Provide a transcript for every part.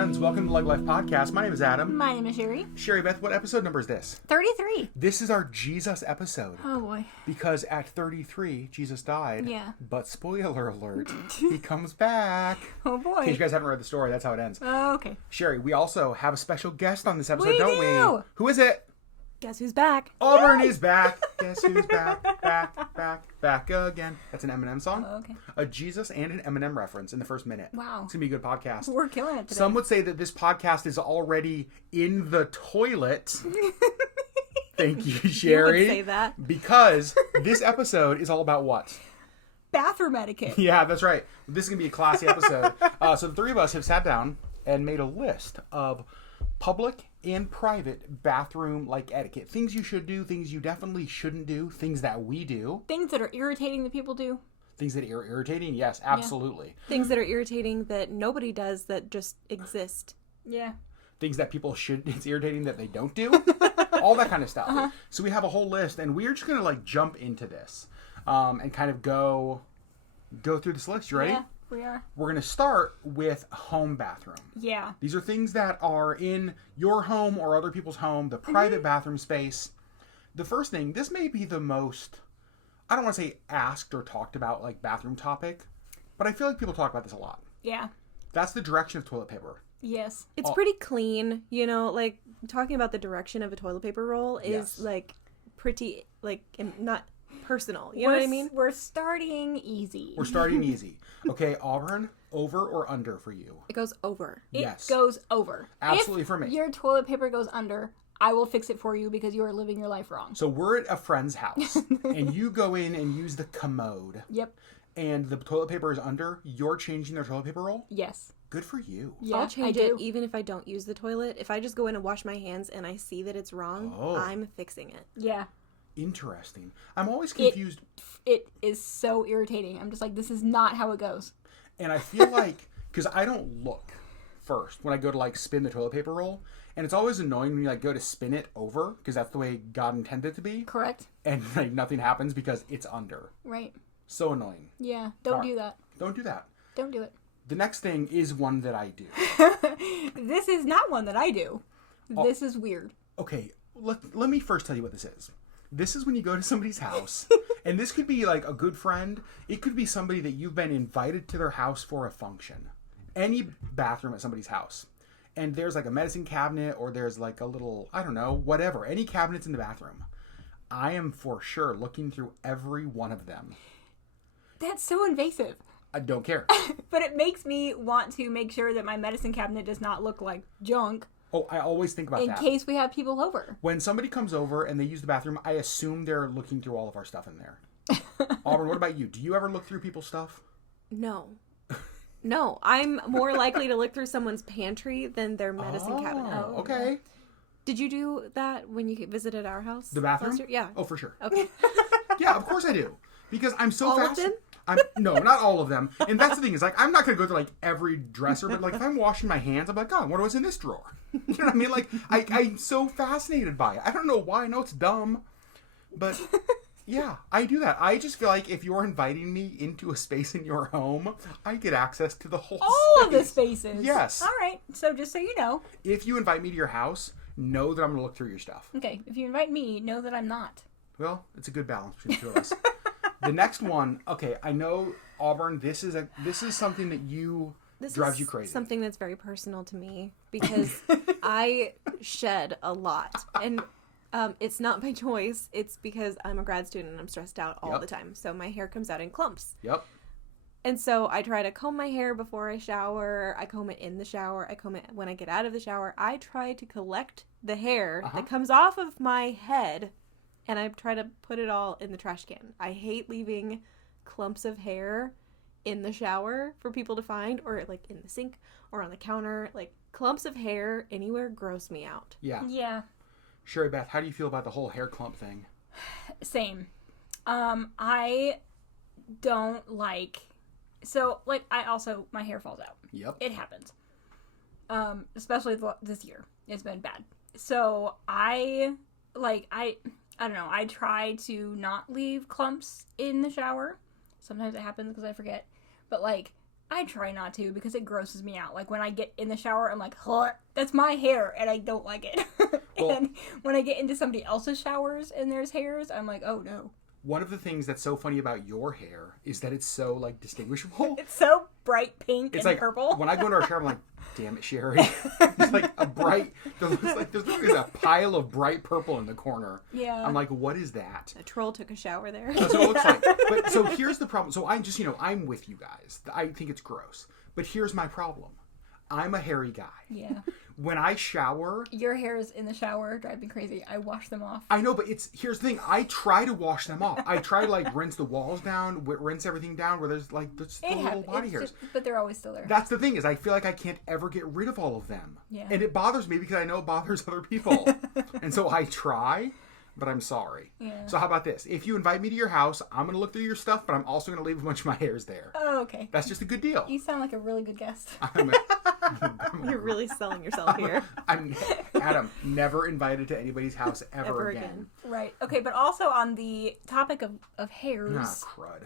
friends. Welcome to LeggLife Podcast. My name is Adam. My name is Sherry. Sherry Beth, what episode number is this? 33. This is our Jesus episode. Oh, boy. Because at 33, Jesus died. Yeah. But spoiler alert, he comes back. Oh, boy. In case you guys haven't read the story, that's how it ends. Oh, okay. Sherry, we also have a special guest on this episode, We don't do. we? Who is it? Guess who's back? Auburn is back. Guess who's back? Back again. That's an Eminem song. Oh, okay. A Jesus and an Eminem reference in the first minute. Wow. It's going to be a good podcast. We're killing it today. Some would say that this podcast is already in the toilet. Thank you, Sherry. You would say that. Because this episode is all about what? Bathroom etiquette. Yeah, that's right. This is going to be a classy episode. So the three of us have sat down and made a list of public and private bathroom-like etiquette. Things you should do, things you definitely shouldn't do, things that we do. Things that are irritating that people do. Things that are irritating? Yes, absolutely. Yeah. Things that are irritating that nobody does that just exist. Yeah. Things that people should, it's irritating that they don't do. All that kind of stuff. Uh-huh. So we have a whole list, and we're just going to like jump into this and kind of go through this list. You ready? Yeah, we are. We're going to start with home bathroom. Yeah. These are things that are in your home or other people's home, the private bathroom space. The first thing, this may be the most, I don't want to say asked or talked about like bathroom topic, but I feel like people talk about this a lot. Yeah. That's the direction of toilet paper. Yes. It's pretty clean, you know, like talking about the direction of a toilet paper roll is Yes. like pretty, like not personal. You know what I mean? We're starting easy. We're starting easy. Okay, Auburn, over or under for you? It goes over. It Yes. goes over. Absolutely if for me. Your toilet paper goes under, I will fix it for you because you are living your life wrong. So we're at a friend's house, and you go in and use the commode, Yep. and the toilet paper is under, you're changing their toilet paper roll? Yes. Good for you. Yeah, I'll change I it do. even if I don't use the toilet. If I just go in and wash my hands and I see that it's wrong, I'm fixing it. Yeah. Interesting. I'm always confused. It is so irritating. I'm just like, this is not how it goes. And I feel like, because I don't look first when I go to like spin the toilet paper roll, and it's always annoying when you like go to spin it over, because that's the way God intended it to be, Correct. and like nothing happens because it's under. Right. So annoying. Yeah. Don't do that. Don't do that. Don't do it. The next thing is one that I do. This is not one that I do. Oh. This is weird. Okay, let me first tell you what this is. This is when you go to somebody's house, and this could be like a good friend. It could be somebody that you've been invited to their house for a function. Any bathroom at somebody's house. And there's like a medicine cabinet, or there's like a little, I don't know, whatever. Any cabinets in the bathroom. I am for sure looking through every one of them. That's so invasive. I don't care. But it makes me want to make sure that my medicine cabinet does not look like junk Oh, I always think about in that. case we have people over. When somebody comes over and they use the bathroom, I assume they're looking through all of our stuff in there. Auburn, what about you? Do you ever look through people's stuff? No. No, I'm more likely to look through someone's pantry than their medicine cabinet. Oh, okay. Did you do that when you visited our house? The bathroom? last year? Yeah. Oh, for sure. Okay. Yeah, of course I do. Because I'm so All of fast. them? No, not all of them. And that's the thing, is like I'm not gonna go through like every dresser, but like if I'm washing my hands, I'm like, oh, what was in this drawer? You know what I mean? Like I'm so fascinated by it. I don't know why. I know it's dumb, but yeah, I do that. I just feel like if you're inviting me into a space in your home, I get access to the whole All space. of the spaces. Yes. All right. So just so you know. If you invite me to your house, know that I'm gonna look through your stuff. Okay. If you invite me, know that I'm not. Well, it's a good balance between the two of us. The next one, okay, I know, Auburn, this is something that drives you crazy. Something that's very personal to me because I shed a lot. And it's not by choice. It's because I'm a grad student and I'm stressed out all the time. So my hair comes out in clumps. Yep. And so I try to comb my hair before I shower. I comb it in the shower. I comb it when I get out of the shower. I try to collect the hair that comes off of my head, and I try to put it all in the trash can. I hate leaving clumps of hair in the shower for people to find, or like in the sink or on the counter. Like clumps of hair anywhere gross me out. Yeah. Yeah. Sherry Beth, how do you feel about the whole hair clump thing? Same. I don't like. So like my hair falls out. Yep. It happens. Especially this year. It's been bad. So I don't know. I try to not leave clumps in the shower. Sometimes it happens because I forget. But like I try not to because it grosses me out. Like when I get in the shower, I'm like, huh, that's my hair, and I don't like it. Well, and when I get into somebody else's showers and there's hairs, I'm like, oh no. One of the things that's so funny about your hair is that it's so like distinguishable. It's so bright pink It's and like purple. when I go into our shower, I'm like, damn it, Sherry. It's like a bright. There's a pile of bright purple in the corner. Yeah. I'm like, what is that? A troll took a shower there. That's what it looks like. But so here's the problem. So I'm just, I'm with you guys. I think it's gross. But here's my problem. I'm a hairy guy. Yeah. When I shower, Your hairs in the shower drive me crazy. I wash them off. I know, but here's the thing. I try to wash them off. I try to like rinse the walls down, rinse everything down where there's like the little body hairs. But they're always still there. That's the thing is I feel like I can't ever get rid of all of them. Yeah. And it bothers me because I know it bothers other people. And so I try, but I'm sorry. Yeah. So how about this? If you invite me to your house, I'm going to look through your stuff, but I'm also going to leave a bunch of my hairs there. Oh, okay. That's just a good deal. You sound like a really good guest. You're really selling yourself here. I'm Adam, never invited to anybody's house ever again. Right. Okay, but also on the topic of hairs, Ah, crud.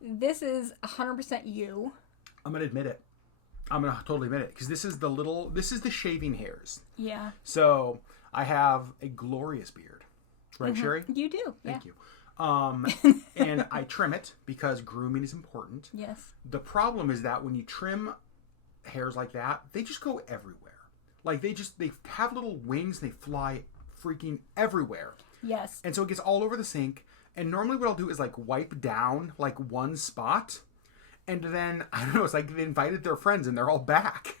this is 100% you. I'm going to admit it. I'm going to totally admit it because this is the shaving hairs. Yeah. So I have a glorious beard. Right, Sherry? You do. Thank you. And I trim it because grooming is important. Yes. The problem is that when you trim hairs like that, they just go everywhere. Like they have little wings, they fly freaking everywhere. Yes. And so it gets all over the sink. And normally what I'll do is like wipe down like one spot. And then, I don't know, it's like they invited their friends and they're all back.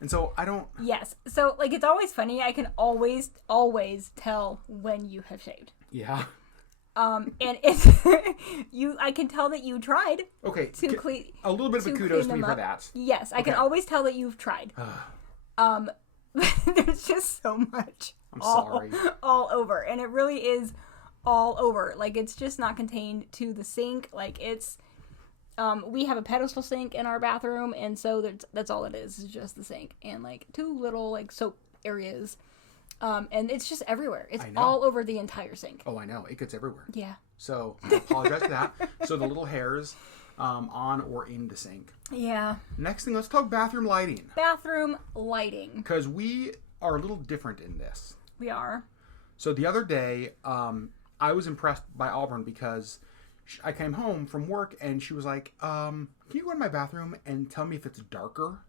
And so I don't... Yes. So like it's always funny. I can always tell when you have shaved. Yeah. And it's I can tell that you tried. Okay. To clean a little bit of a kudos to me for that. Yes, I can always tell that you've tried. There's just so much. I'm sorry. All over, and it really is all over. Like it's just not contained to the sink. Like it's, we have a pedestal sink in our bathroom, and so that's all it is just the sink and like two little like soap areas. And it's just everywhere. It's all over the entire sink. Oh, I know. It gets everywhere. Yeah. So I apologize for that. So the little hairs on or in the sink. Yeah. Next thing, let's talk bathroom lighting. Bathroom lighting. Because we are a little different in this. We are. So the other day, I was impressed by Auburn because I came home from work and she was like, can you go to my bathroom and tell me if it's darker?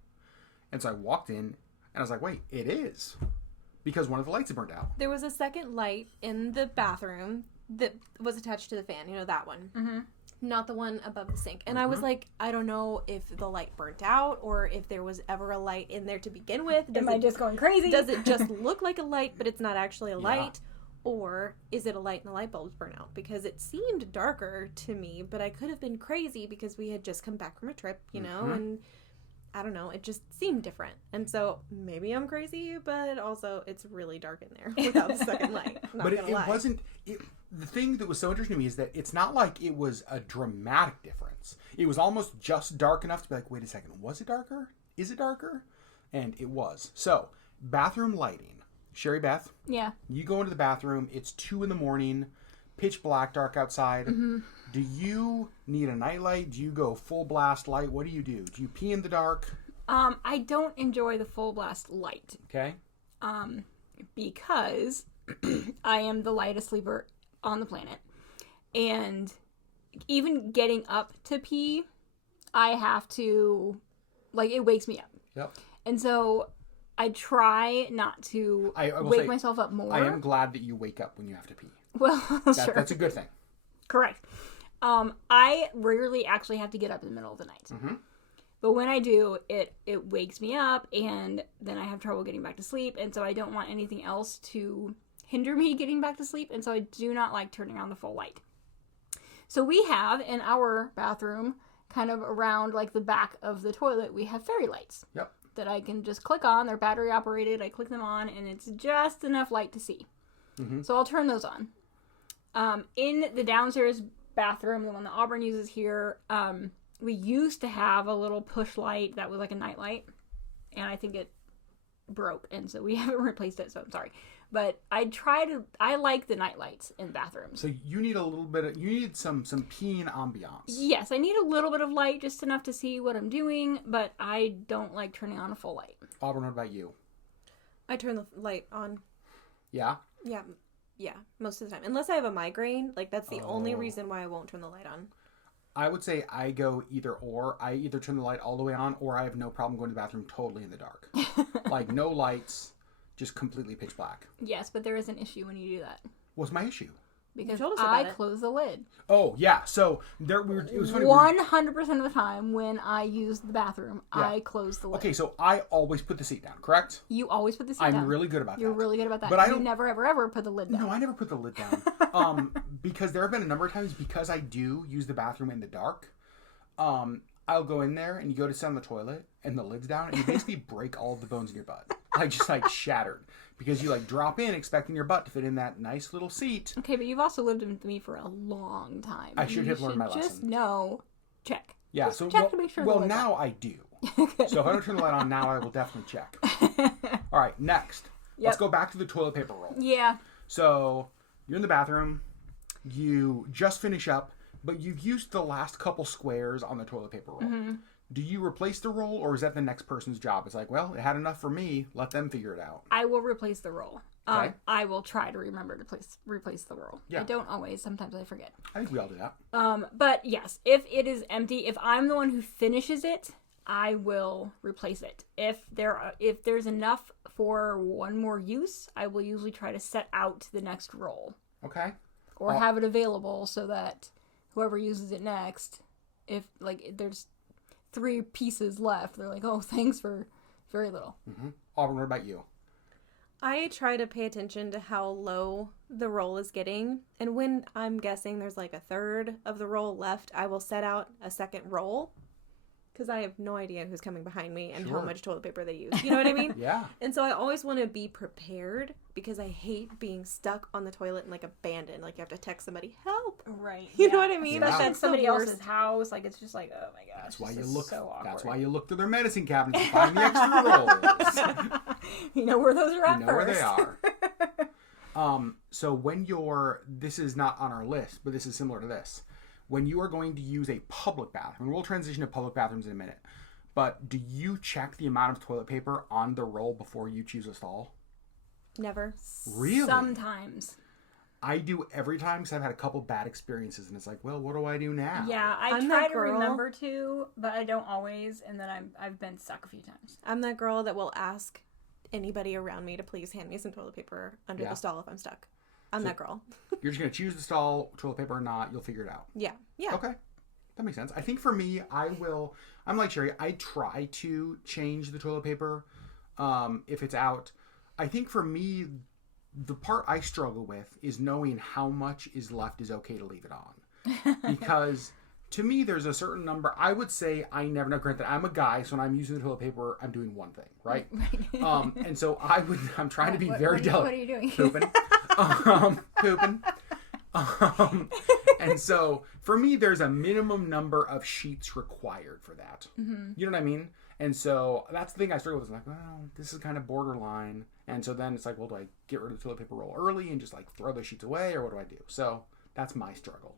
And so I walked in and I was like, wait, it is. Because one of the lights had burned out. There was a second light in the bathroom that was attached to the fan. You know, that one. Mm-hmm. Not the one above the sink. And I was like, I don't know if the light burnt out or if there was ever a light in there to begin with. Am I just going crazy? Does it just look like a light, but it's not actually a light? Or is it a light and the light bulbs burn out? Because it seemed darker to me, but I could have been crazy because we had just come back from a trip, you know, and... I don't know, it just seemed different. And so maybe I'm crazy, but also it's really dark in there without the second light. But it wasn't... the thing that was so interesting to me is that it's not like it was a dramatic difference. It was almost just dark enough to be like, wait a second, was it darker? Is it darker? And it was. So, bathroom lighting. Sherry Beth? Yeah. You go into the bathroom, it's 2 a.m, pitch black, dark outside. Mm-hmm. Do you need a nightlight? Do you go full blast light? What do? Do you pee in the dark? I don't enjoy the full blast light. Okay. Because I am the lightest sleeper on the planet. And even getting up to pee, I have to, like, it wakes me up. Yep. And so I try not to wake myself up more. I am glad that you wake up when you have to pee. Well, sure. That's a good thing. Correct. I rarely actually have to get up in the middle of the night. Mm-hmm. But when I do, it wakes me up, and then I have trouble getting back to sleep, and so I don't want anything else to hinder me getting back to sleep, and so I do not like turning on the full light. So we have, in our bathroom, kind of around like the back of the toilet, we have fairy lights. Yep. That I can just click on. They're battery operated. I click them on, and it's just enough light to see. Mm-hmm. So I'll turn those on. In the downstairs bathroom, the one that Auburn uses here, we used to have a little push light that was like a night light, and I think it broke, and so we haven't replaced it, so I'm sorry. But I like the night lights in bathrooms. So you need you need some peeing ambiance. Yes, I need a little bit of light, just enough to see what I'm doing, but I don't like turning on a full light. Auburn, what about you? I turn the light on. Yeah? Yeah, most of the time. Unless I have a migraine, like that's the only reason why I won't turn the light on. I would say I go either or. I either turn the light all the way on, or I have no problem going to the bathroom totally in the dark. Like no lights, just completely pitch black. Yes, but there is an issue when you do that. What's my issue? Because told us I about it. close the lid. Oh yeah, so it was funny. 100% of the time when I use the bathroom, Yeah. I close the lid. Okay, so I always put the seat down, correct? You always put the seat down. I'm really good about that. You're really good about that. But I you don't- never, ever, ever put the lid down. No, I never put the lid down. Because there have been a number of times, because I do use the bathroom in the dark, I'll go in there and you go to sit on the toilet and the lid's down and you basically break all of the bones in your butt. Like just like shattered. Because you like drop in expecting your butt to fit in that nice little seat. Okay, but you've also lived with me for a long time. I should have learned my Just lesson. know, check. Yeah, Just so check to make sure the lid's now I do. So if I don't turn the light on now, I will definitely check. All right, next. Let's go back to the toilet paper roll. Yeah. So you're in the bathroom, you just finish up, but you've used the last couple squares on the toilet paper roll. Mm-hmm. Do you replace the roll, or is that the next person's job? It's like, well, it had enough for me. Let them figure it out. I will replace the roll. Okay. I will try to remember to replace the roll. Yeah. I don't always. Sometimes I forget. I think we all do that. But yes, if it is empty, if I'm the one who finishes it, I will replace it. If there's enough for one more use, I will usually try to set out the next roll. Okay. Or have it available so that whoever uses it next, if like there's 3 pieces left, they're like, oh, thanks for very little. Mm-hmm. Auburn, what about you? I try to pay attention to how low the roll is getting. And when I'm guessing there's like a third of the roll left, I will set out a second roll. Because I have no idea who's coming behind me and Sure. how much toilet paper they use. You know what I mean? Yeah. And so I always want to be prepared because I hate being stuck on the toilet and like abandoned. Like you have to text somebody, help. Right. You know what I mean? Yeah. Especially at That's the somebody worst. else's house. Like, it's just like, oh my gosh. That's why this you is look. so awkward. That's why you look through their medicine cabinets and find the extra rolls. You know where those are at You know where first. they are. So when this is not on our list, but this is similar to this. When you are going to use a public bathroom, we'll transition to public bathrooms in a minute. But do you check the amount of toilet paper on the roll before you choose a stall? Never. Really? Sometimes. I do every time because I've had a couple bad experiences, and it's like, well, what do I do now? Yeah, I I'm try that to girl. remember to, but I don't always, and then I've been stuck a few times. I'm that girl that will ask anybody around me to please hand me some toilet paper under the stall if I'm stuck. I'm that girl. You're just going to choose the stall, toilet paper or not, you'll figure it out. Yeah. Yeah. Okay. That makes sense. I think for me, I'm like Sherry, I try to change the toilet paper if it's out. I think for me, the part I struggle with is knowing how much is left is okay to leave it on. Because to me, there's a certain number. I would say I never know. Granted, I'm a guy, so when I'm using the toilet paper, I'm doing one thing, right? And so I'm trying to be very delicate. What are you doing? Pooping. Pooping. And so for me, there's a minimum number of sheets required for that. Mm-hmm. You know what I mean? And so that's the thing I struggle with. It's like, well, this is kind of borderline. And so then it's like, well, do I get rid of the toilet paper roll early and just like throw those sheets away, or what do I do? So that's my struggle.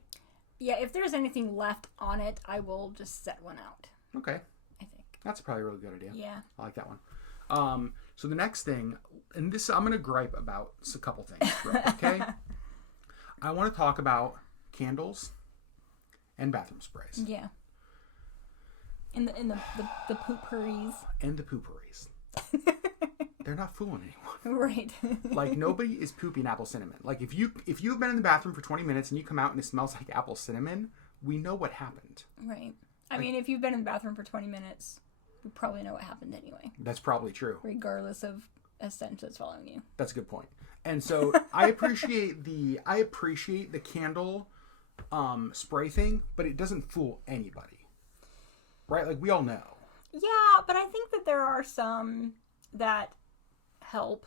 Yeah, if there's anything left on it, I will just set one out. Okay. I think. That's probably a really good idea. Yeah. I like that one. So the next thing, and this I'm going to gripe about a couple things, okay? I want to talk about candles and bathroom sprays. Yeah. And the pooperies. And the pooperies. They're not fooling anyone. Right. Like, nobody is pooping apple cinnamon. Like, if you've been in the bathroom for 20 minutes and you come out and it smells like apple cinnamon, we know what happened. Right. I mean, if you've been in the bathroom for 20 minutes, you probably know what happened anyway. That's probably true. Regardless of a stench that's following you. That's a good point. And so I appreciate the candle spray thing, but it doesn't fool anybody. Right? Like, we all know. Yeah, but I think that there are some that help.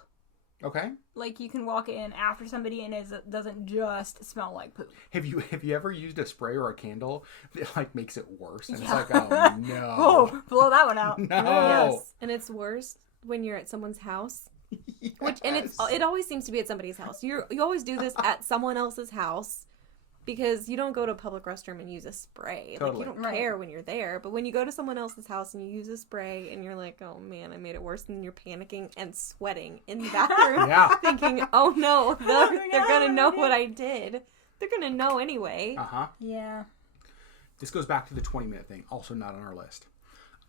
Okay. Like, you can walk in after somebody and it doesn't just smell like poop. Have you ever used a spray or a candle that like makes it worse? And Yeah. it's like, oh no. Oh, blow that one out. No. Yes. And it's worse when you're at someone's house. Yes. And it always seems to be at somebody's house. You always do this at someone else's house because you don't go to a public restroom and use a spray. Totally. Like, you don't Right. care when you're there. But when you go to someone else's house and you use a spray and you're like, oh man, I made it worse, and you're panicking and sweating in the bathroom, Yeah. thinking, oh no, they're God, gonna know I what I did. They're gonna know anyway. Uh-huh. Yeah. This goes back to the 20-minute thing, also not on our list.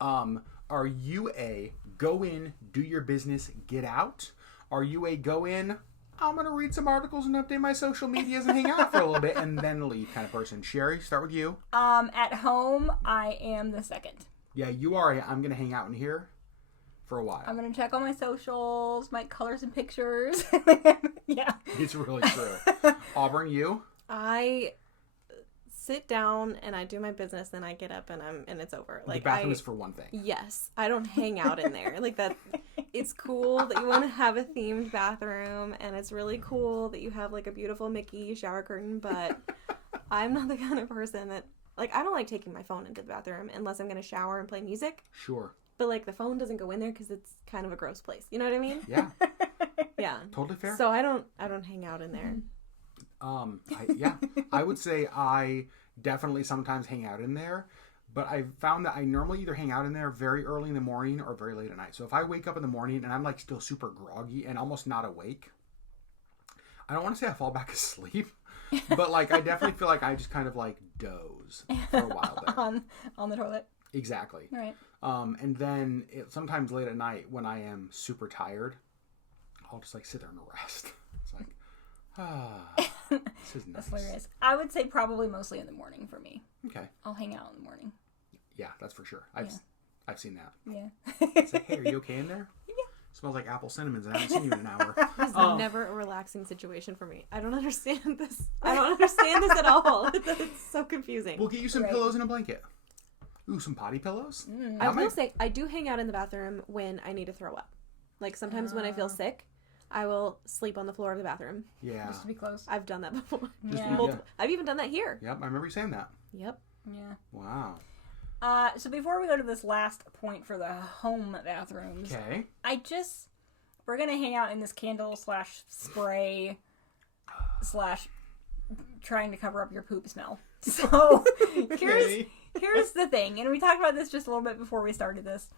Are you a go in, do your business, get out? Are you a go in, I'm going to read some articles and update my social medias and hang out for a little bit and then leave kind of person? Sherry, start with you. At home, I am the second. Yeah, you are I'm going to hang out in here for a while. I'm going to check all my socials, my colors and pictures. Yeah. It's really true. Auburn, you? I sit down and I do my business, then I get up and it's over. The bathroom is for one thing. Yes, I don't hang out in there. Like that, it's cool that you want to have a themed bathroom, and it's really cool that you have like a beautiful Mickey shower curtain, but I'm not the kind of person that, like, I don't like taking my phone into the bathroom unless I'm going to shower and play music. Sure. But like the phone doesn't go in there because it's kind of a gross place. You know what I mean? Yeah, Yeah. totally fair. So I don't hang out in there. I would say I definitely sometimes hang out in there, but I've found that I normally either hang out in there very early in the morning or very late at night. So if I wake up in the morning and I'm like still super groggy and almost not awake, I don't want to say I fall back asleep, but like I definitely feel like I just kind of like doze for a while there. on the toilet. Exactly. Right. And then sometimes late at night when I am super tired, I'll just like sit there and rest. It's like, this is nice. That's hilarious. I would say probably mostly in the morning for me. Okay. I'll hang out in the morning. Yeah, that's for sure. I've seen that. Yeah. It's like, hey, are you okay in there? Yeah. Smells like apple cinnamons and I haven't seen you in an hour. It's never a relaxing situation for me. I don't understand this. I don't understand this at all. It's so confusing. We'll get you some pillows and a blanket. Ooh, some potty pillows? I will say, I do hang out in the bathroom when I need to throw up. Like, sometimes when I feel sick, I will sleep on the floor of the bathroom. Yeah. Just to be close. I've done that before. Yeah. I've even done that here. Yep, I remember you saying that. Yep. Yeah. Wow. So before we go to this last point for the home bathrooms, Okay. we're gonna hang out in this candle / spray / trying to cover up your poop smell. So here's the thing, and we talked about this just a little bit before we started this.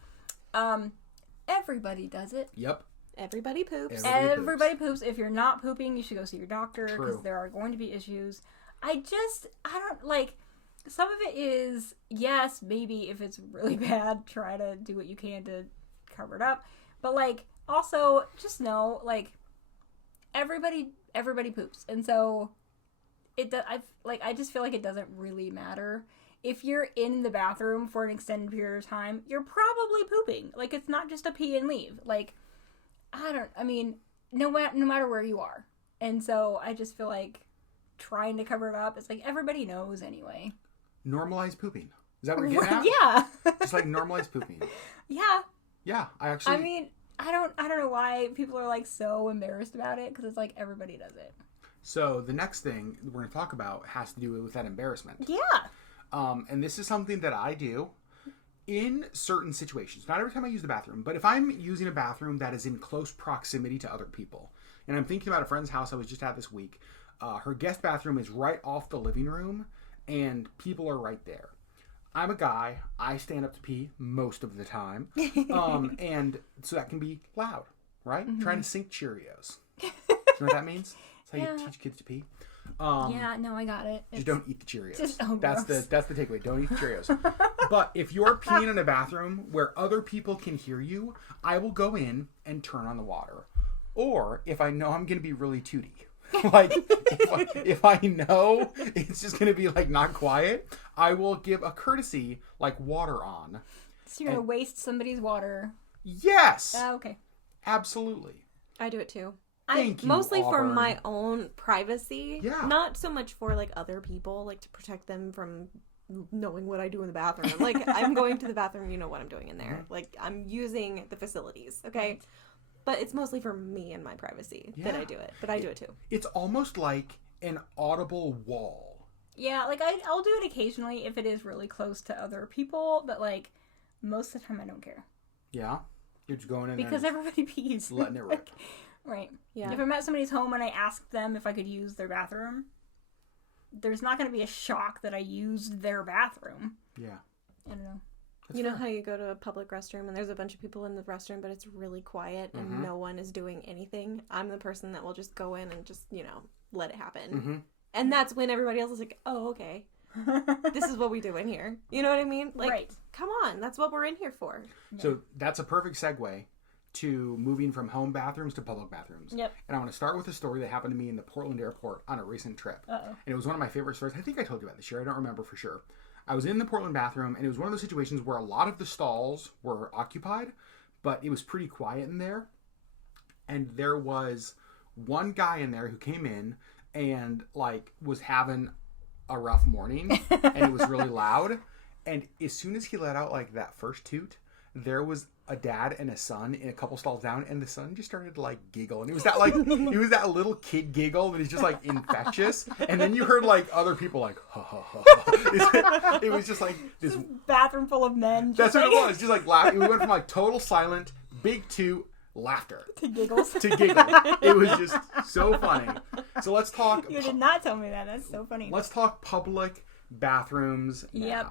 Everybody does it. Yep. Everybody poops. Everybody poops. If you're not pooping, you should go see your doctor because True. there are going to be issues. I don't like. Some of it is, yes, maybe if it's really bad, try to do what you can to cover it up. But like, also just know, like, everybody poops, and so I just feel like it doesn't really matter. If you're in the bathroom for an extended period of time, you're probably pooping. Like, it's not just a pee and leave. Like, no matter where you are. And so I just feel like trying to cover it up, it's like everybody knows anyway. Normalize pooping. Is that what you're getting at? Yeah. Just like normalize pooping. Yeah. Yeah, I actually... I mean, I don't know why people are like so embarrassed about it, because it's like everybody does it. So the next thing we're going to talk about has to do with that embarrassment. Yeah. And this is something that I do in certain situations. Not every time I use the bathroom, but if I'm using a bathroom that is in close proximity to other people, and I'm thinking about a friend's house I was just at this week, her guest bathroom is right off the living room, and people are right there. I'm a guy. I stand up to pee most of the time. And so that can be loud, right? Mm-hmm. Trying to sink Cheerios. Do you know what that means? That's how you teach kids to pee. Yeah, no, I got it. Just don't eat the Cheerios. That's the takeaway. Don't eat the Cheerios. But if you're peeing in a bathroom where other people can hear you, I will go in and turn on the water. Or if I know I'm going to be really tooty, like if I know it's just going to be like not quiet, I will give a courtesy like water on. So you're going to waste somebody's water. Yes. Okay. Absolutely. I do it too. Thank you, mostly for Auburn. my own privacy. Yeah. Not so much for like other people, like to protect them from knowing what I do in the bathroom. Like, I'm going to the bathroom, you know what I'm doing in there. Like, I'm using the facilities, okay? But it's mostly for me and my privacy that I do it. But I do it too. It's almost like an audible wall. Yeah, like I'll do it occasionally if it is really close to other people, but like most of the time I don't care. Yeah? You're just going in there because everybody pees. letting it rip. Right. Yeah. If I'm at somebody's home and I asked them if I could use their bathroom, there's not going to be a shock that I used their bathroom. Yeah. I don't know. That's you know fair. how you go to a public restroom and there's a bunch of people in the restroom, but it's really quiet and no one is doing anything? I'm the person that will just go in and just, let it happen. Mm-hmm. And that's when everybody else is like, oh, okay. This is what we do in here. You know what I mean? Like, Right. come on. That's what we're in here for. So that's a perfect segue to moving from home bathrooms to public bathrooms. Yep. And I want to start with a story that happened to me in the Portland airport on a recent trip. Uh-oh. And it was one of my favorite stories. I think I told you about this year. I don't remember for sure. I was in the Portland bathroom, and it was one of those situations where a lot of the stalls were occupied, but it was pretty quiet in there. And there was one guy in there who came in and, was having a rough morning, and it was really loud. And as soon as he let out, that first toot, there was a dad and a son in a couple stalls down, and the son just started to giggle, and it was that it was that little kid giggle that is just infectious. And then you heard other people ha ha ha. It was just this bathroom full of men. That's what it was. Just laughing. We went from total silent, big toot, laughter to giggles. to giggle. It was just so funny. So let's talk. You did not tell me that. That's so funny. Let's talk public bathrooms now. Yep.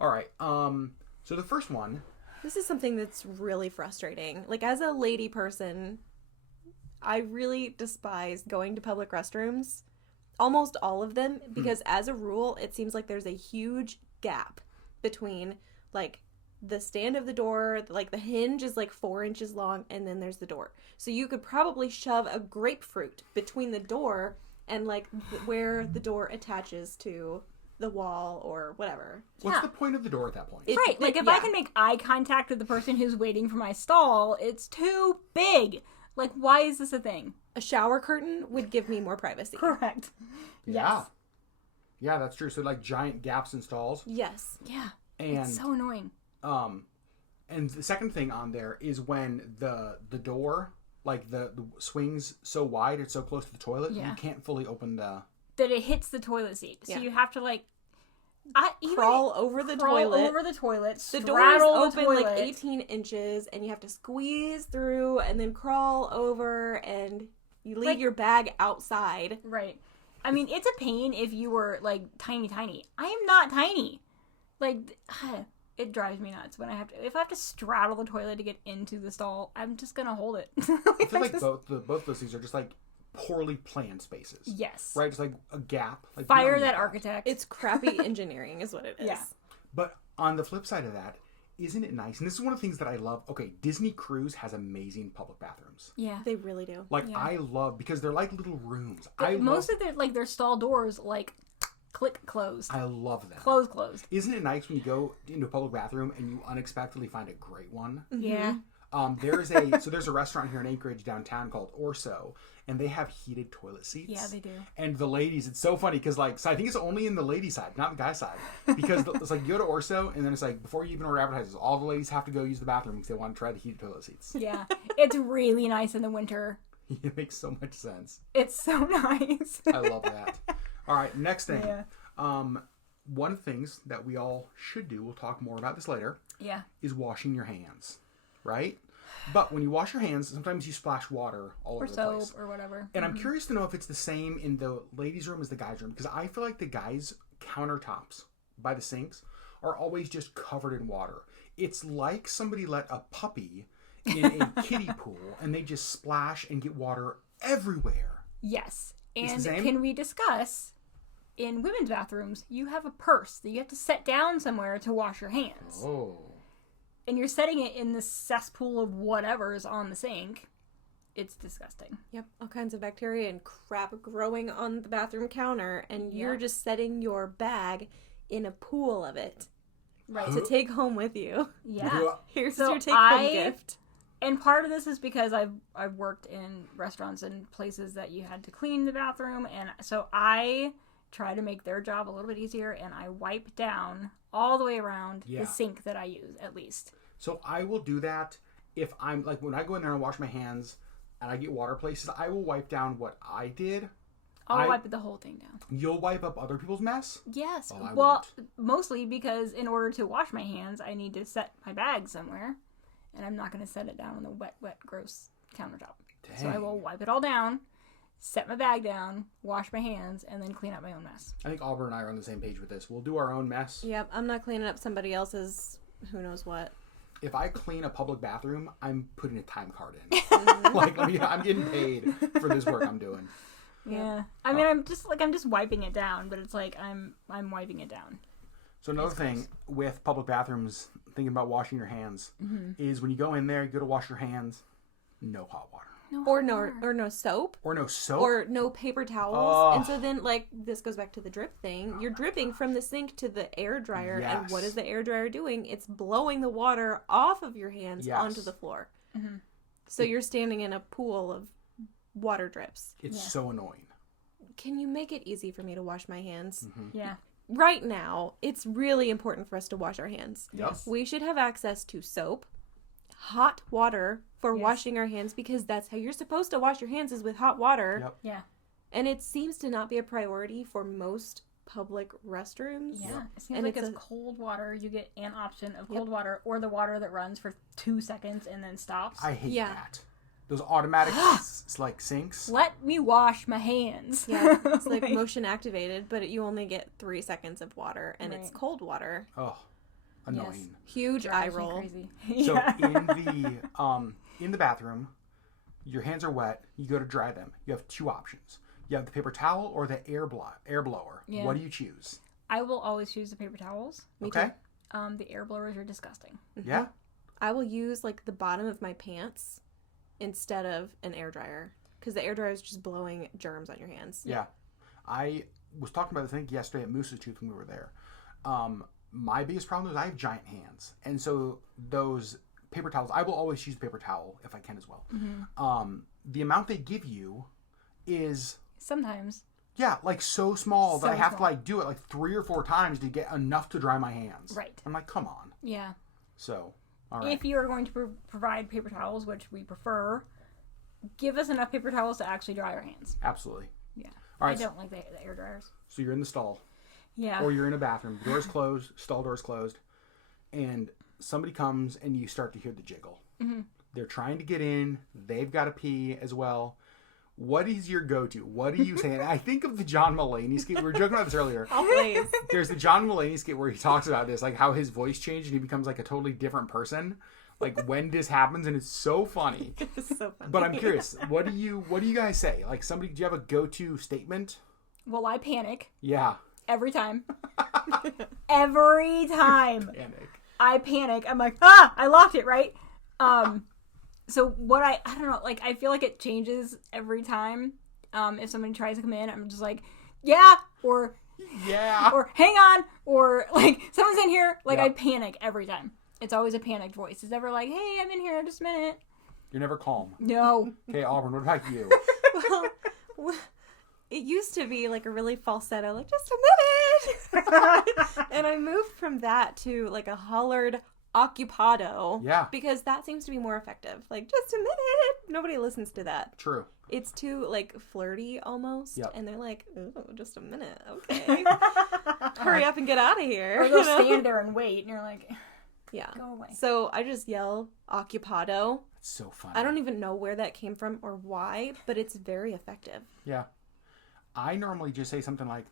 All right. So the first one. This is something that's really frustrating. As a lady person, I really despise going to public restrooms. Almost all of them. Because as a rule, it seems like there's a huge gap between, the stand of the door, the hinge is 4 inches long, and then there's the door. So you could probably shove a grapefruit between the door and where the door attaches to the wall or whatever. What's the point of the door at that point? Right, if I can make eye contact with the person who's waiting for my stall, it's too big. Why is this a thing? A shower curtain would give me more privacy. Correct. Yeah. Yes. Yeah, that's true. So giant gaps in stalls. Yes. Yeah. And It's so annoying. And the second thing on there is when the door, the swings so wide, it's so close to the toilet, you can't fully open the... That it hits the toilet seat. So you have to crawl over the toilet. The door is open toilet. 18 inches, and you have to squeeze through and then crawl over, and you leave your bag outside. Right. I mean, it's a pain if you were tiny. I am not tiny. It drives me nuts when if I have to straddle the toilet to get into the stall, I'm just gonna hold it. I feel like both those things are just poorly planned spaces. Yes. Right? Just a gap. Fire that architect. It's crappy engineering is what it is. Yeah. But on the flip side of that, isn't it nice? And this is one of the things that I love. Okay, Disney Cruise has amazing public bathrooms. Yeah. They really do. I love, because they're little rooms. Most of their stall doors, click closed. I love them. Closed. Isn't it nice when you go into a public bathroom and you unexpectedly find a great one? Mm-hmm. Yeah. There's a restaurant here in Anchorage downtown called Orso, and they have heated toilet seats. Yeah, they do. And the ladies, it's so funny because so I think it's only in the lady side, not the guy side, because it's you go to Orso and then it's before you even order appetizers, all the ladies have to go use the bathroom because they want to try the heated toilet seats. Yeah, it's really nice in the winter. It makes so much sense. It's so nice. I love that. All right, next thing. Yeah. One of the things that we all should do, we'll talk more about this later, Yeah. is washing your hands, right? But when you wash your hands, sometimes you splash water all over the place. Or soap or whatever. And I'm curious to know if it's the same in the ladies' room as the guys' room, because I feel like the guys' countertops by the sinks are always just covered in water. It's like somebody let a puppy in a kiddie pool and they just splash and get water everywhere. Yes. It's And the same? can we discuss, in women's bathrooms, you have a purse that you have to set down somewhere to wash your hands. Oh. And you're setting it in this cesspool of whatever's on the sink. It's disgusting. Yep, all kinds of bacteria and crap growing on the bathroom counter, and you're Yeah. just setting your bag in a pool of it Right. to take home with you. Yeah. Here's So your take-home gift. And part of this is because I've worked in restaurants and places that you had to clean the bathroom, and so I try to make their job a little bit easier, and I wipe down all the way around Yeah. the sink that I use, at least. So I will do that if I'm like when I go in there and wash my hands and I get water places, I will wipe down what I did. I'll wipe the whole thing down. You'll wipe up other people's mess? Yes. Oh, I well, won't. mostly because in order to wash my hands, I need to set my bag somewhere, and I'm not going to set it down on the wet, gross countertop. Dang. So I will wipe it all down, set my bag down, wash my hands, and then clean up my own mess. I think Auburn and I are on the same page with this. We'll do our own mess. Yep, I'm not cleaning up somebody else's who knows what. If I clean a public bathroom, I'm putting a time card in. Like, I'm getting paid for this work I'm doing. Yeah. I mean, I'm just wiping it down, but it's like I'm wiping it down. So another thing with public bathrooms, thinking about washing your hands, is when you go in there, you go to wash your hands, no hot water. Or no soap. Or no soap. Or no paper towels. Oh. And so then, like, this goes back to the drip thing. You're dripping from the sink to the air dryer. Yes. And what is the air dryer doing? It's blowing the water off of your hands onto the floor. Mm-hmm. So you're standing in a pool of water drips. It's so annoying. Can you make it easy for me to wash my hands? Mm-hmm. Yeah. Right now, it's really important for us to wash our hands. Yes. We should have access to soap, hot water for washing our hands, because that's how you're supposed to wash your hands, is with hot water. Yep. Yeah. And it seems to not be a priority for most public restrooms. Yeah. It seems And like it's it's cold water. You get an option of cold water or the water that runs for 2 seconds and then stops. I hate Yeah. that. Those automatic like sinks. Let me wash my hands. Yeah, it's like motion activated, but you only get 3 seconds of water, and it's Right. cold water. Oh, annoying. Huge eye Drives me roll. crazy. So Yeah. in the bathroom, your hands are wet. You go to dry them. You have 2 options. You have the paper towel or the air blower. Yeah. What do you choose? I will always choose the paper towels. Me Okay. too. The air blowers are disgusting. Yeah. I will use like the bottom of my pants instead of an air dryer, because the air dryer is just blowing germs on your hands. Yeah. I was talking about this, I think, yesterday at Moose's Tooth when we were there. My biggest problem is I have giant hands. And so those paper towels, I will always use paper towel if I can as well. The amount they give you is, Sometimes. yeah, like so small that So I have to small. like do it like 3 or 4 times to get enough to dry my hands. Right. I'm like, come on. Yeah. So, all right. If you are going to provide paper towels, which we prefer, give us enough paper towels to actually dry our hands. Absolutely. Yeah. All right. I don't like the air dryers. So you're in the stall. Yeah. Or you're in a bathroom, door's closed, stall door's closed, and somebody comes and you start to hear the jiggle. Mm-hmm. They're trying to get in, they've got to pee as well. What is your go-to? What do you say? And I think of the John Mulaney skit. We were joking about this earlier. Always. There's the John Mulaney skit where he talks about this, like how his voice changed and he becomes like a totally different person. Like when this happens, and it's so funny. It's so funny. But I'm curious, what do you guys say? Like do you have a go-to statement? Well, I panic Yeah. every time. Every time. Panic. I panic. I'm like, I locked it, right? So what I don't know, like I feel like it changes every time. If somebody tries to come in, I'm just like, yeah, or Yeah. or hang on, or like someone's in here. Like Yeah. I panic every time. It's always a panicked voice. It's never like, hey, I'm in here, just a minute. You're never calm. No. Okay, Auburn, what about you? Well, it used to be like a really falsetto, like, just a minute. And I moved from that to like a hollered occupado. Yeah. Because that seems to be more effective. Like, just a minute. Nobody listens to that. True. It's too like flirty almost. Yep. And they're like, oh, just a minute. Okay. Hurry up and get out of here. Or they'll you know? stand there and wait, and you're like, Yeah. go away. So I just yell occupado. It's so funny. I don't even know where that came from or why, but it's very effective. Yeah. I normally just say something like,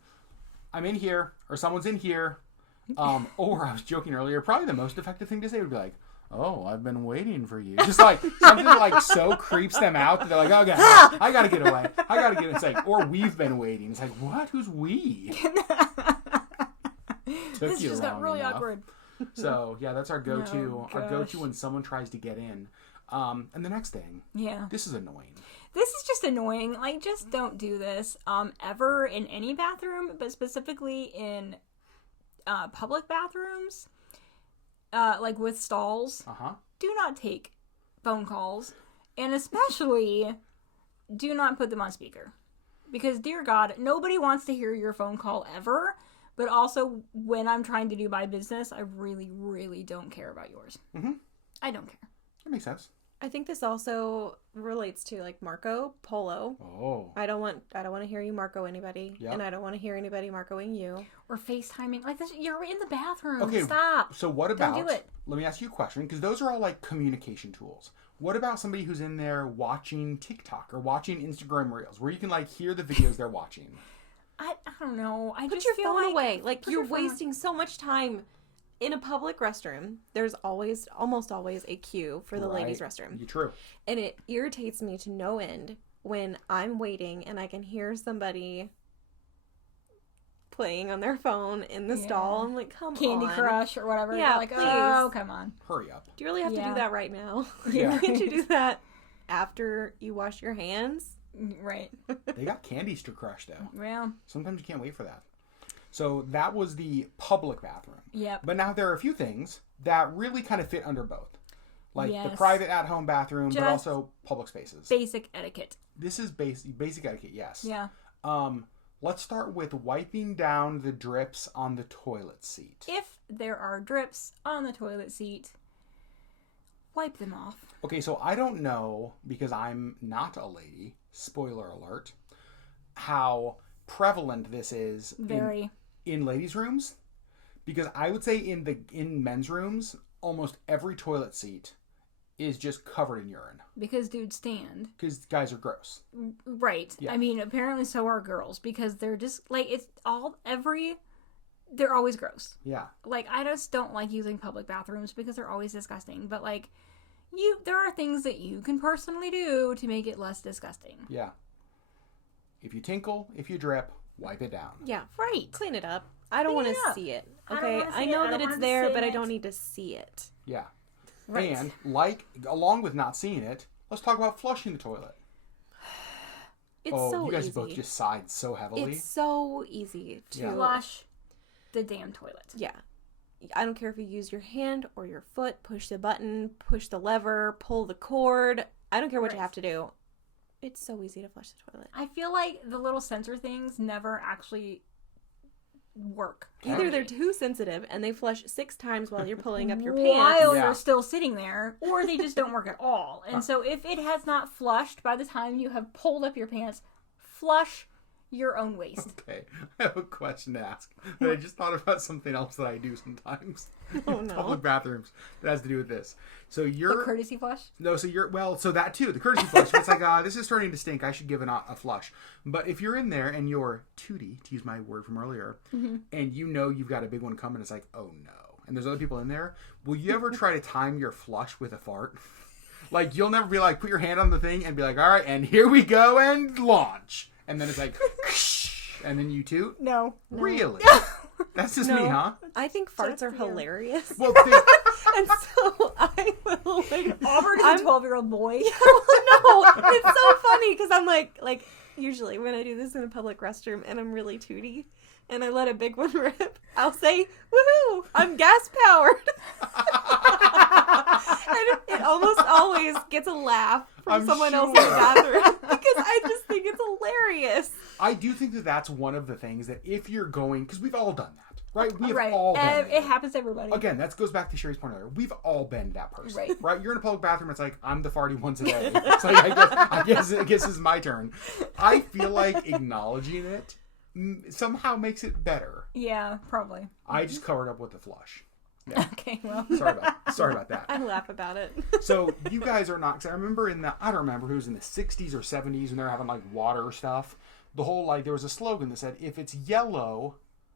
I'm in here, or someone's in here. Or I was joking earlier, probably the most effective thing to say would be like, oh, I've been waiting for you. Just like something that like so creeps them out that they're like, okay, I gotta get away. I gotta get. It's like, or we've been waiting. It's like, what? Who's we? This just got really awkward. So yeah, that's our go-to. Oh, our gosh. go-to when someone tries to get in. And the next thing, Yeah. this is annoying. This is just annoying. Like, just don't do this ever in any bathroom, but specifically in public bathrooms, like with stalls. Do not take phone calls, and especially do not put them on speaker. Because, dear God, nobody wants to hear your phone call ever, but also when I'm trying to do my business, I really, really don't care about yours. Mm-hmm. I don't care. That makes sense. I think this also relates to like Marco Polo. Oh. I don't want to hear you Marco anybody, Yep. and I don't want to hear anybody Marcoing you. Or FaceTiming. Like, this, you're in the bathroom. Okay. Stop. So what about? Don't do it. Let me ask you a question, because those are all like communication tools. What about somebody who's in there watching TikTok or watching Instagram Reels, where you can like hear the videos they're watching? I don't know. I Put just your feel phone like away. Like, put you're your phone- wasting so much time. In a public restroom, there's almost always a queue for the ladies' restroom. You're true. And it irritates me to no end when I'm waiting and I can hear somebody playing on their phone in the stall. I'm like, come Candy on. Crush or whatever. Yeah, You're like, please. oh, come on. Hurry up. Do you really have to do that right now? Yeah. Can't you do that after you wash your hands? Right. They got candies to crush, though. Well, Sometimes you can't wait for that. So that was the public bathroom. yep. But now there are a few things that really kind of fit under both. Like the Yes. private at-home bathroom, but Just also public spaces. Basic etiquette. This is basic etiquette, yes. Yeah. Let's start with wiping down the drips on the toilet seat. If there are drips on the toilet seat, wipe them off. Okay, so I don't know, because I'm not a lady, spoiler alert, how prevalent this is Very. in ladies' rooms. Because I would say in men's rooms, almost every toilet seat is just covered in urine. Because dudes stand. Because guys are gross. Right. Yeah. I mean, apparently so are girls. Because they're just, like, they're always gross. Yeah. Like, I just don't like using public bathrooms because they're always disgusting. But, like, there are things that you can personally do to make it less disgusting. Yeah. If you tinkle, if you drip, wipe it down. Yeah. Right. Clean it up. I don't Clean want it to up. see it. I don't Okay? wanna see I it. know I that don't it's wanna there, see but I it. don't need to see it. Yeah. Right. And, along with not seeing it, let's talk about flushing the toilet. It's so you guys easy. both just sighed so heavily. It's so easy to Yeah. Flush the damn toilet. Yeah. I don't care if you use your hand or your foot, push the button, push the lever, pull the cord. I don't care what you Right. have to do. It's so easy to flush the toilet. I feel like the little sensor things never actually work. Either they're too sensitive and they flush 6 times while you're pulling up your while pants. Yeah. you're still sitting there, or they just don't work at all. And so if it has not flushed by the time you have pulled up your pants, flush your own waste. Okay, I have a question to ask. But I just thought about something else that I do sometimes Oh, in no. public bathrooms that has to do with this. So The you're courtesy flush? so that too, the courtesy flush. It's like, this is starting to stink. I should give it a flush. But if you're in there and you're tooty, to use my word from earlier, and you know you've got a big one coming, it's like, oh no. And there's other people in there. Will you ever try to time your flush with a fart? Like, you'll never be like, put your hand on the thing and be like, all right, and here we go and launch. And then it's like, and then you toot? No. Really? That's just me, huh? I think farts Just are you. hilarious. Well, And so I will like Auburn is a 12-year-old boy. no, it's so funny because I'm like usually when I do this in a public restroom and I'm really tooty and I let a big one rip, I'll say, "Woohoo! I'm gas powered." And it almost always gets a laugh from I'm someone else in the sure. bathroom because I just think it's hilarious. I do think that that's one of the things that if you're going, because we've all done that, right? We have Right. all been there. It happens to everybody. Again, that goes back to Sherry's point earlier. We've all been that person, Right. right? You're in a public bathroom. It's like, I'm the farty once a day. It's like, I guess it's my turn. I feel like acknowledging it somehow makes it better. Yeah, probably. I just covered up with the flush. Yeah. Okay, well. Sorry about that. I laugh about it. So you guys are not. Cause I remember I don't remember who was in the 60s or 70s when they were having like water stuff. The whole there was a slogan that said, "If it's yellow,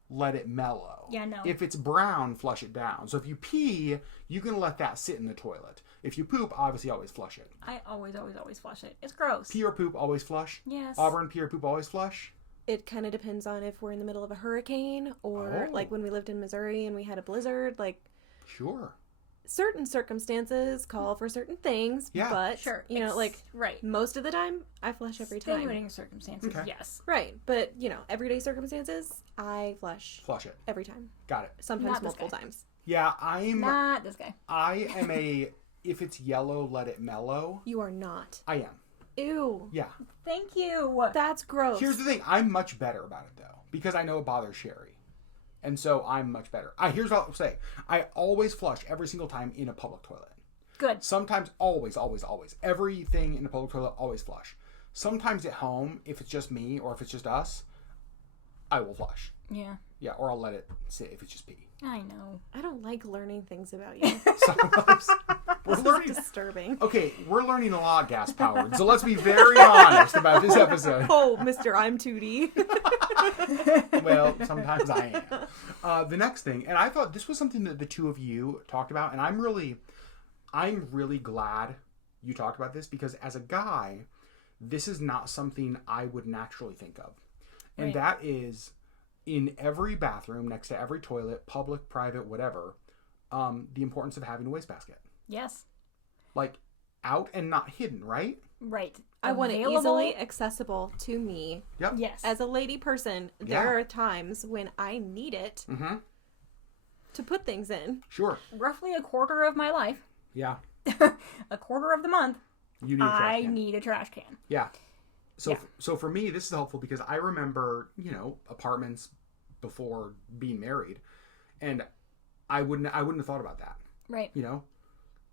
let it mellow. Yeah, no. If it's brown, flush it down." So if you pee, you can let that sit in the toilet. If you poop, obviously always flush it. I always flush it. It's gross. Pee or poop, always flush. Yes. Auburn, pee or poop, always flush. It kind of depends on if we're in the middle of a hurricane or Oh. like when we lived in Missouri and we had a blizzard. Like Sure. certain circumstances call for certain things, Yeah. but Sure. like right. most of the time I flush every time. Extenuating circumstances, Okay. yes. Right, but everyday circumstances I flush Flush it. every time. Got it. Sometimes Not this multiple guy. times. Yeah, Not this guy. I am a. If it's yellow, let it mellow. You are not. I am. Ew. Yeah. Thank you. That's gross. Here's the thing. I'm much better about it, though, because I know it bothers Sherry. And so I'm much better. Here's what I'll say. I always flush every single time in a public toilet. Good. Sometimes, always, everything in the public toilet, always flush. Sometimes at home, if it's just me or if it's just us, I will flush. Yeah. Yeah, or I'll let it sit if it's just pee. I know. I don't like learning things about you. Sometimes we're This learning. is disturbing. Okay, we're learning a lot, gas powered. So let's be very honest about this episode. Oh, Mr. I'm Tootie. Well, sometimes I am. The next thing, and I thought this was something that the two of you talked about, and I'm really glad you talked about this, because as a guy, this is not something I would naturally think of. And that is, in every bathroom, next to every toilet, public, private, whatever, the importance of having a wastebasket. Yes. Like, out and not hidden, right? Right. I want it easily accessible to me. Yep. Yes. As a lady person, there are times when I need it to put things in. Sure. Roughly a quarter of my life, Yeah. a quarter of the month, You need a trash can. need a trash can. Yeah. So for me, this is helpful because I remember, apartments before being married, and I wouldn't have thought about that. Right.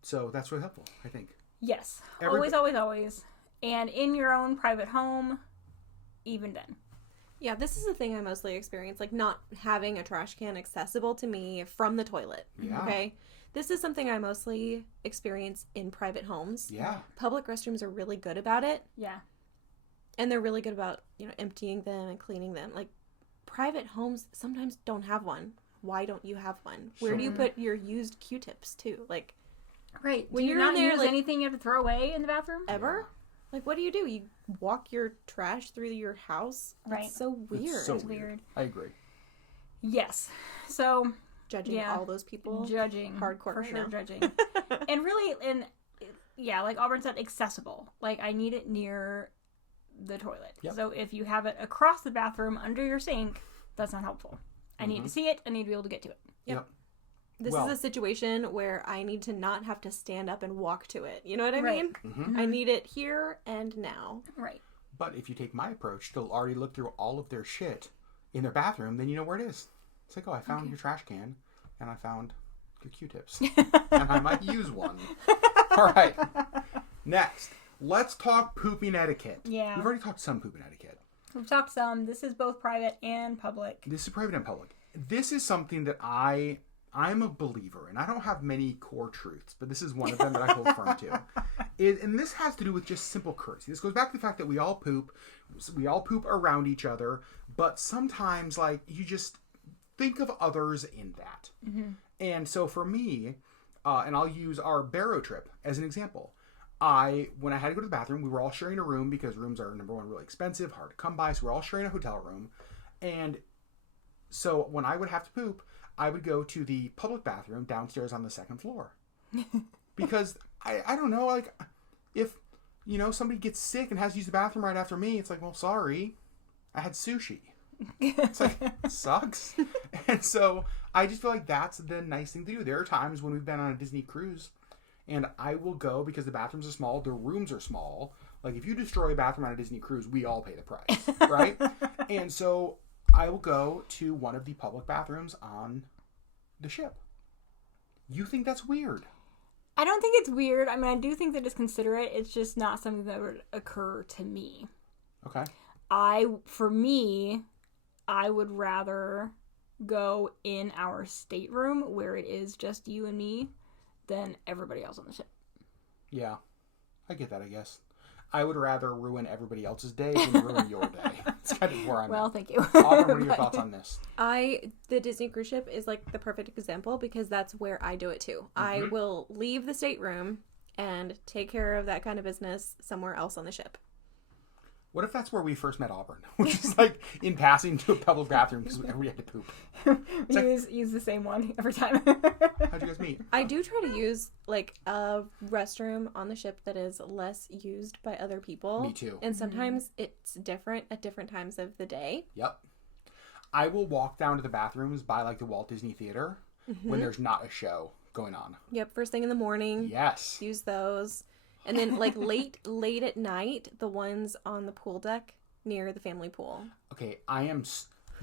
So that's really helpful, I think. Yes. Always. And in your own private home, even then. Yeah, this is the thing I mostly experience, like not having a trash can accessible to me from the toilet. Yeah. Okay? This is something I mostly experience in private homes. Yeah. Public restrooms are really good about it. Yeah. And they're really good about, emptying them and cleaning them. Like, private homes sometimes don't have one. Why don't you have one? Where do you put your used Q-tips, too? Like, right. when Do you you're not in there, use like, anything you have to throw away in the bathroom? ever? Like, what do? You walk your trash through your house? Right. It's so weird. It's so It's weird. weird. I agree. Yes. So, Judging all those people. judging. Hardcore For right sure, now. judging. And really, like Auburn said, accessible. Like, I need it near the toilet. Yep. So if you have it across the bathroom under your sink, that's not helpful. I need to see it. I need to be able to get to it. Yep. This is a situation where I need to not have to stand up and walk to it. You know what I Right. mean? Mm-hmm. I need it here and now. Right. But if you take my approach, they'll already look through all of their shit in their bathroom, then you know where it is. It's like, oh, I found your trash can, and I found your Q-tips. And I might use one. All right. Next, let's talk pooping etiquette. Yeah. We've already talked some pooping etiquette. We've talked some. This is both private and public. This is private and public. This is something that I'm a believer in. I don't have many core truths, but this is one of them that I hold firm to. And this has to do with just simple courtesy. This goes back to the fact that we all poop around each other, but sometimes, like, you just think of others in that. Mm-hmm. And so for me, and I'll use our Barrow trip as an example. When I had to go to the bathroom, we were all sharing a room because rooms are, number one, really expensive, hard to come by, so we're all sharing a hotel room. And so when I would have to poop, I would go to the public bathroom downstairs on the second floor. Because, I don't know, like, if, somebody gets sick and has to use the bathroom right after me, it's like, well, sorry, I had sushi. It's like, it sucks. And so I just feel like that's the nice thing to do. There are times when we've been on a Disney cruise, and I will go because the bathrooms are small, the rooms are small. Like, if you destroy a bathroom on a Disney cruise, we all pay the price, right? And so I will go to one of the public bathrooms on the ship. You think that's weird? I don't think it's weird. I mean, I do think that it's considerate. It's just not something that would occur to me. Okay. For me, I would rather go in our stateroom where it is just you and me than everybody else on the ship. Yeah. I get that, I guess. I would rather ruin everybody else's day than ruin your day. That's kind of where I'm Well, at. thank you. Auburn, what are your thoughts on this? The Disney cruise ship is like the perfect example because that's where I do it too. Mm-hmm. I will leave the stateroom and take care of that kind of business somewhere else on the ship. What if that's where we first met Auburn? Which is like in passing to a public bathroom because we had to poop. Use the same one every time. How'd you guys meet? I do try to use like a restroom on the ship that is less used by other people. Me too. And sometimes it's different at different times of the day. Yep. I will walk down to the bathrooms by like the Walt Disney Theater when there's not a show going on. Yep, first thing in the morning. Yes. Use those. And then like late at night, the ones on the pool deck near the family pool. Okay, I am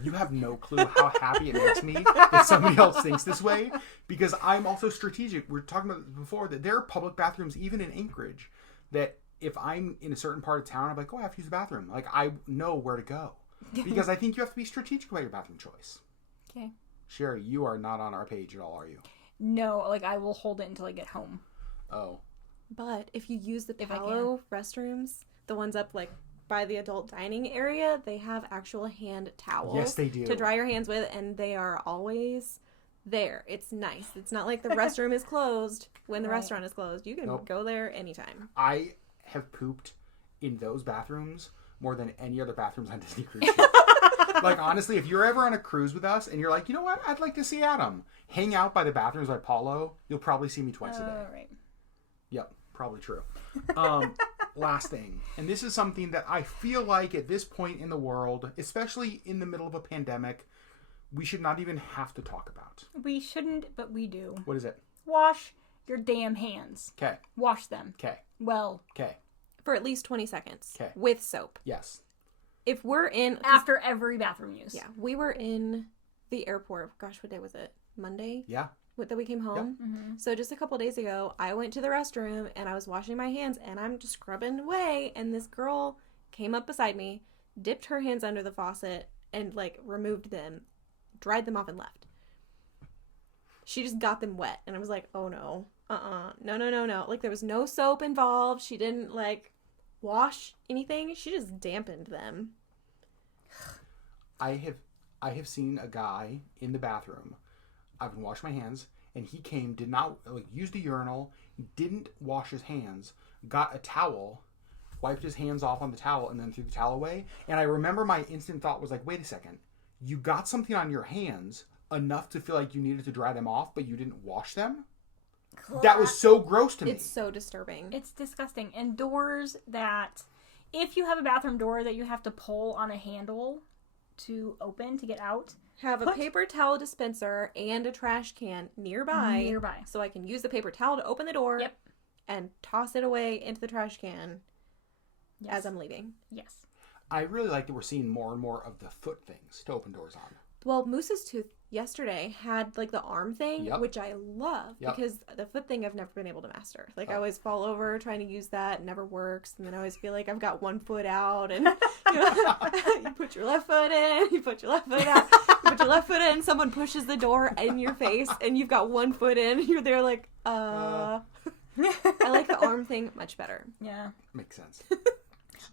You have no clue how happy it makes me that somebody else thinks this way, because I'm also strategic. We were talking about before that there are public bathrooms, even in Anchorage, that if I'm in a certain part of town, I'm like, oh, I have to use the bathroom. Like, I know where to go. Because I think you have to be strategic about your bathroom choice. Okay. Sherry, you are not on our page at all, are you? No, like, I will hold it until I get home. Oh. But if you use the Palo restrooms, the ones up, like, by the adult dining area, they have actual hand towels. Yes, they do. To dry your hands with, and they are always there. It's nice. It's not like the restroom is closed when the restaurant is closed. You can go there anytime. I have pooped in those bathrooms more than any other bathrooms on Disney cruise ship. Like, honestly, if you're ever on a cruise with us and you're like, you know what, I'd like to see Adam, hang out by the bathrooms by Paulo, you'll probably see me twice a day. Right. Yep, probably true. Last thing, and this is something that I feel like at this point in the world, especially in the middle of a pandemic, we should not even have to talk about. We shouldn't, but we do. What is it? Wash your damn hands. Okay. Wash them. Okay. Well. Okay. For at least 20 seconds. Okay. With soap. Yes. If we're in... After every bathroom use. Yeah. We were in the airport. Gosh, what day was it? Monday? Yeah. That we came home. Yep. Mm-hmm. So just a couple days ago, I went to the restroom and I was washing my hands and I'm just scrubbing away, and this girl came up beside me, dipped her hands under the faucet and like removed them, dried them off and left. She just got them wet and I was like, oh no. No. Like, there was no soap involved. She didn't like wash anything. She just dampened them. I have seen a guy in the bathroom. I've been washing my hands, and he came, did not use the urinal, didn't wash his hands, got a towel, wiped his hands off on the towel, and then threw the towel away. And I remember my instant thought was like, wait a second, you got something on your hands enough to feel like you needed to dry them off, but you didn't wash them? That was so gross to me. It's so disturbing. It's disgusting. And doors that, if you have a bathroom door that you have to pull on a handle to open, to get out, have a paper towel dispenser and a trash can nearby. So I can use the paper towel to open the door and toss it away into the trash can as I'm leaving. Yes. I really like that we're seeing more and more of the foot things to open doors on. Well, Moose's tooth yesterday had like the arm thing, which I love because the foot thing I've never been able to master. Like, I always fall over trying to use that, it never works, and then I always feel like I've got one foot out, and you know, you put your left foot in, you put your left foot out, you put your left foot in, someone pushes the door in your face, and you've got one foot in, and you're there like, I like the arm thing much better. Yeah. Makes sense.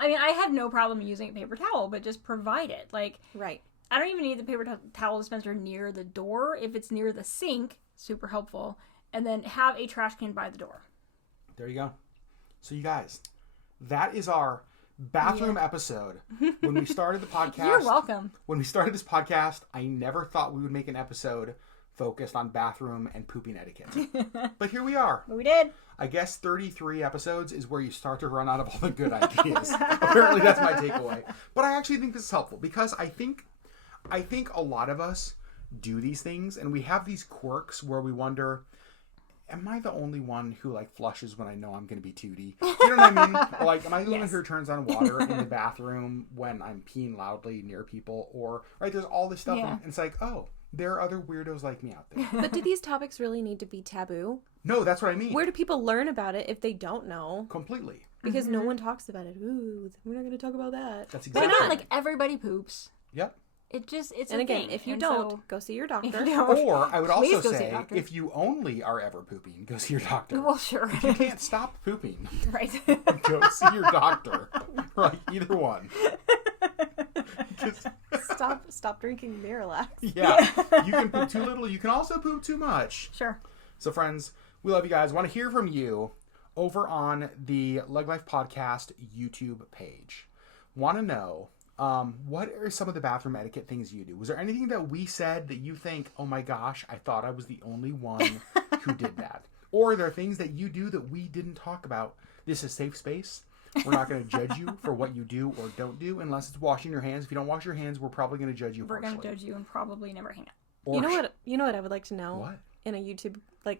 I mean, I have no problem using a paper towel, but just provide it. Like, right. I don't even need the paper towel dispenser near the door. If it's near the sink, super helpful. And then have a trash can by the door. There you go. So you guys, that is our bathroom episode. When we started the podcast... You're welcome. When we started this podcast, I never thought we would make an episode focused on bathroom and pooping etiquette. But here we are. But we did. I guess 33 episodes is where you start to run out of all the good ideas. Apparently that's my takeaway. But I actually think this is helpful because I think a lot of us do these things and we have these quirks where we wonder, am I the only one who like flushes when I know I'm going to be tooty? You know what I mean? Like, am I the one who turns on water in the bathroom when I'm peeing loudly near people? Or, right, there's all this stuff and it's like, oh, there are other weirdos like me out there. But do these topics really need to be taboo? No, that's what I mean. Where do people learn about it if they don't know? Completely. Because no one talks about it. Ooh, we're not going to talk about that. That's But exactly not like everybody poops. Yep. It's and a again, thing. if you and don't, so, go see your doctor. Or I would also go see a say, doctor. if you only are ever pooping, go see your doctor. Well, sure. If you can't stop pooping, Right. go see your doctor. Right, either one. Stop drinking Miralax. Yeah, you can poop too little. You can also poop too much. Sure. So, friends, we love you guys. Want to hear from you over on the LeggLife Podcast YouTube page. Want to know what are some of the bathroom etiquette things you do? Was there anything that we said that you think, oh my gosh, I thought I was the only one who did that? Or are there things that you do that we didn't talk about? This is safe space. We're not going to judge you for what you do or don't do unless it's washing your hands. If you don't wash your hands, we're probably going to judge you. We're going to judge you and probably never hang out. Or You know what I would like to know? What? In a YouTube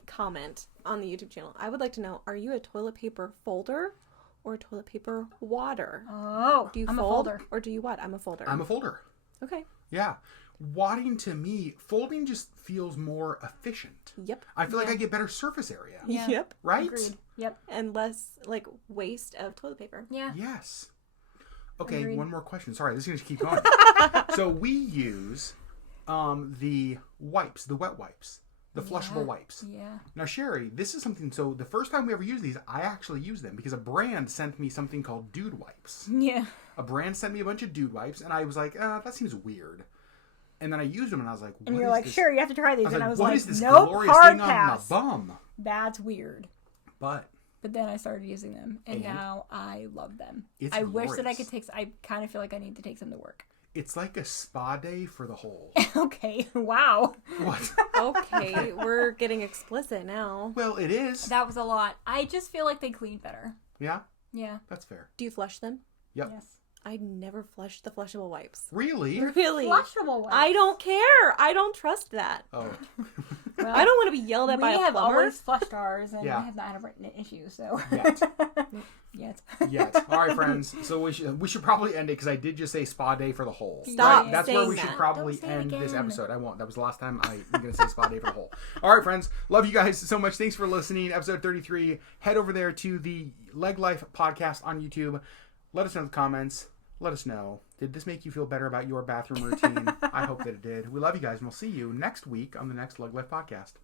comment on the YouTube channel. I would like to know, are you a toilet paper folder or a toilet paper wadder? Oh, Do you I'm fold a folder. or do you what? I'm a folder. I'm a folder. Okay. Yeah. Wadding to me, folding just feels more efficient. Yep. I feel like I get better surface area. Yeah. Yep. Right? Agreed. Yep. And less like waste of toilet paper. Yeah. Yes. Okay, Agreed. one more question. Sorry, this is going to keep going. So we use the wipes, the wet wipes, the flushable wipes. Yeah. Now, Sherry, this is something, so the first time we ever used these, I actually used them because a brand sent me something called Dude Wipes. Yeah. A brand sent me a bunch of Dude Wipes, and I was like, that seems weird. And then I used them, and I was like, And what you're is like, this? sure, you have to try these. I was what like, is this nope, glorious hard thing pass. on my bum? That's weird. But then I started using them, and now I love them. It's I wish that I glorious. could take. I kind of feel like I need to take some to work. it's like a spa day for the whole. Okay. Wow. What? Okay, we're getting explicit now. Well, it is. That was a lot. I just feel like they clean better. Yeah, Yeah. that's fair. Do you flush them? Yep. Yes. I never flushed the flushable wipes. Really? Really? Flushable ones. I don't care. I don't trust that. Oh. Well, I don't want to be yelled at we by a have plumber. always flushed ours, and Yeah. I have not had an issue. So. Yet. Yet. Yet. All right, friends. So we should probably end it because I did just say spa day for the whole. Stop Right? That's where saying we should that. probably Don't say it end this again. episode. I won't. That was the last time I'm going to say spa day for the whole. All right, friends. Love you guys so much. Thanks for listening. Episode 33. Head over there to the LeggLife podcast on YouTube. Let us know in the comments. Let us know. Did this make you feel better about your bathroom routine? I hope that it did. We love you guys, and we'll see you next week on the next LeggLife podcast.